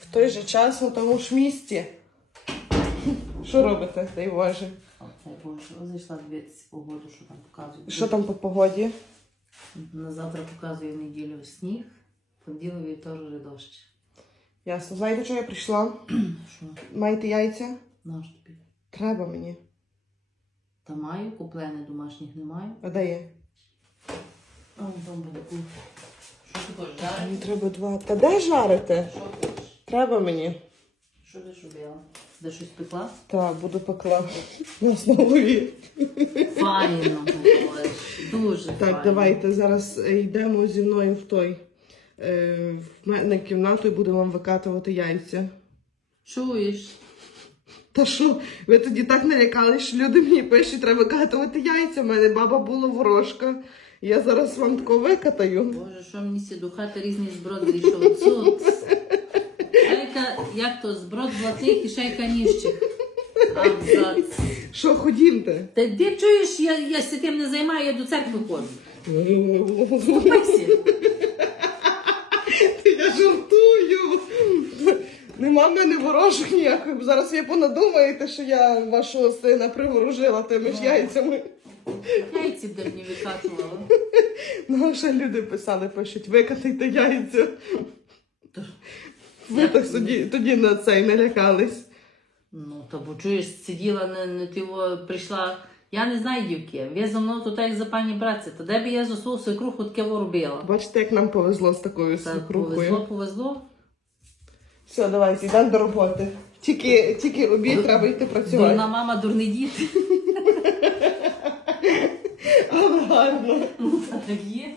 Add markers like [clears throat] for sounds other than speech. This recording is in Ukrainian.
В той же час на тому ж місці. Що робите, дай Боже? Зайшла дивитися погоду, що там показують. Що там по погоді? На завтра показує неділю сніг, понеділок вівторок дощ. Ясно. Знаєте, що я прийшла? [clears throat] Що? Маєте яйця? Наш тобі? Треба мені. Та маю, куплене домашніх не маю. А де є? А, там буде кур. Що ти хочеш? Мені треба два. Та де? Що хочеш? Треба мені. Що ти ж робила? Де щось пекла? Так, буду пекла на основі. Файно, говориш. Дуже Так, давайте зараз йдемо зі мною в той. Е, в мене кімнату і буду вам викатувати яйця. Чуєш? Та що, ви тоді так налякались, що люди мені пишуть, треба викатувати яйця. У мене баба була ворожка. Я зараз вам тако викатаю. Боже, що мені сі до хати різні зброд. Цуц. Шайка, як то, зброд блатих і шайка ніжчих. Абзац. Що ходімте? Та де чуєш, я, я ся тим не займаю, я до церкви ходжу. Ну, Ступайся. Я жартую. Нема в мене ворожок ніяких. Зараз ви понадумаєте, що я вашого сина приворожила тими ж яйцями. Яйці мені викачувала. Ну, ще люди писали, пишуть, викатайте яйця. Ви так тоді, тоді на цей налякались. Ну, то бо чуєш, сиділа, не, не ти во, прийшла. Я не знаю, дівки. Ви за мною тут як за пані братці. То де б я за свою свекруху таке во робила? Бачите, як нам повезло з такою Так, свекрухою. повезло, повезло. Все, давайте, йдемо до роботи. Тільки, тільки обід треба йти працювати. Дурна мама, дурний дід. [laughs] Але гарно. Ну, так є.